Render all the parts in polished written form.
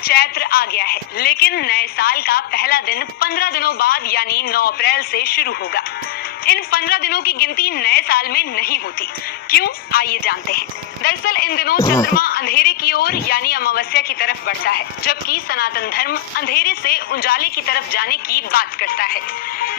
चैत्र आ गया है, लेकिन नए साल का पहला दिन 15 दिनों बाद यानी 9 अप्रैल से शुरू होगा। इन 15 दिनों की गिनती नए साल में नहीं होती। क्यों? आइए जानते हैं। दरअसल इन दिनों चंद्रमा अंधेरे की ओर यानी अमावस्या की तरफ बढ़ता है, जबकि सनातन धर्म अंधेरे से उजाले की तरफ जाने की बात करता है।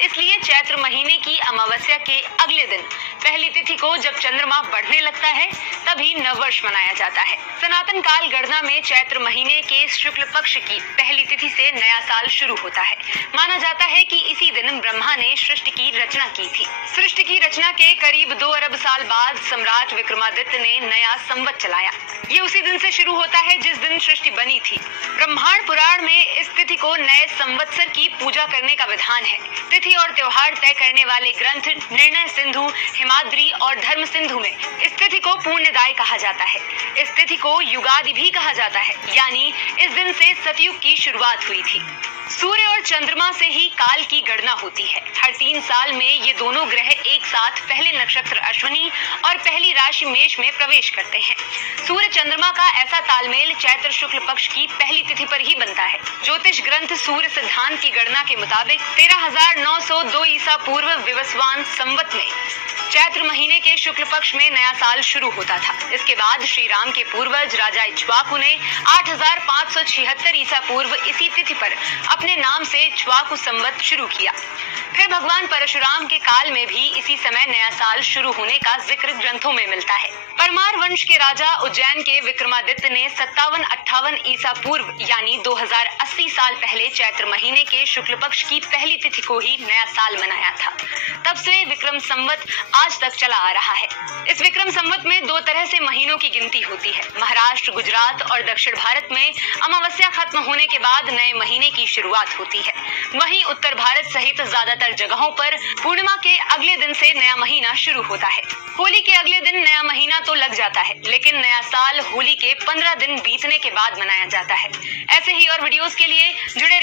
इसलिए चैत्र महीने की अमावस्या के अगले दिन पहली तिथि को जब चंद्रमा बढ़ने लगता है, तभी नववर्ष मनाया जाता है। सनातन काल गणना में चैत्र महीने के शुक्ल पक्ष की पहली तिथि से नया साल शुरू होता है। माना जाता है कि इसी दिन ब्रह्मा ने सृष्टि की रचना की थी। सृष्टि की रचना के करीब 2 अरब साल बाद सम्राट विक्रमादित्य ने नया संवत चलाया। ये उसी दिन से शुरू होता है जिस दिन सृष्टि बनी थी। ब्रह्मांड पुराण में इस तिथि को नए संवत्सर की पूजा करने का विधान है। तिथि और त्योहार तय करने वाले ग्रंथ निर्णय सिंधु, हिमाद्री और धर्म सिंधु में इस तिथि को पुण्यदाय कहा जाता है। इस तिथि को युगादि भी कहा जाता है, यानी इस दिन से सतयुग की शुरुआत हुई थी। सूर्य और चंद्रमा से ही काल की गणना होती है। हर 3 साल में ये दोनों ग्रह एक साथ पहले नक्षत्र अश्विनी और पहली राशि मेष में प्रवेश करते हैं। सूर्य चंद्रमा का ऐसा तालमेल चैत्र शुक्ल पक्ष की पहली तिथि पर ही बनता है। ज्योतिष ग्रंथ सूर्य सिद्धांत की गणना के मुताबिक 13,902 ईसा पूर्व विवस्वान संवत में चैत्र महीने के शुक्ल पक्ष में नया साल शुरू होता था। इसके बाद श्री राम के पूर्वज राजा इक्ष्वाकु ने 8,576 ईसा पूर्व इसी तिथि पर अपने नाम से इक्ष्वाकु संवत शुरू किया। फिर भगवान परशुराम के काल में भी इसी समय नया साल शुरू होने का जिक्र ग्रंथों में मिलता है। परमार वंश के राजा उज्जैन के विक्रमादित्य ने 57-58 ईसा पूर्व यानी 2080 साल पहले चैत्र महीने के शुक्ल पक्ष की पहली तिथि को ही नया साल मनाया था। तब से विक्रम संवत आज तक चला आ रहा है। इस विक्रम संवत में 2 तरह से महीनों की गिनती होती है। महाराष्ट्र, गुजरात और दक्षिण भारत में अमावस्या खत्म होने के बाद नए महीने की शुरुआत होती है। वहीं उत्तर भारत सहित ज्यादातर जगहों पर पूर्णिमा के अगले दिन से नया महीना शुरू होता है। होली के अगले दिन नया महीना तो लग जाता है, लेकिन नया साल होली के 15 दिन बीतने के बाद मनाया जाता है। ऐसे ही और वीडियोस के लिए जुड़े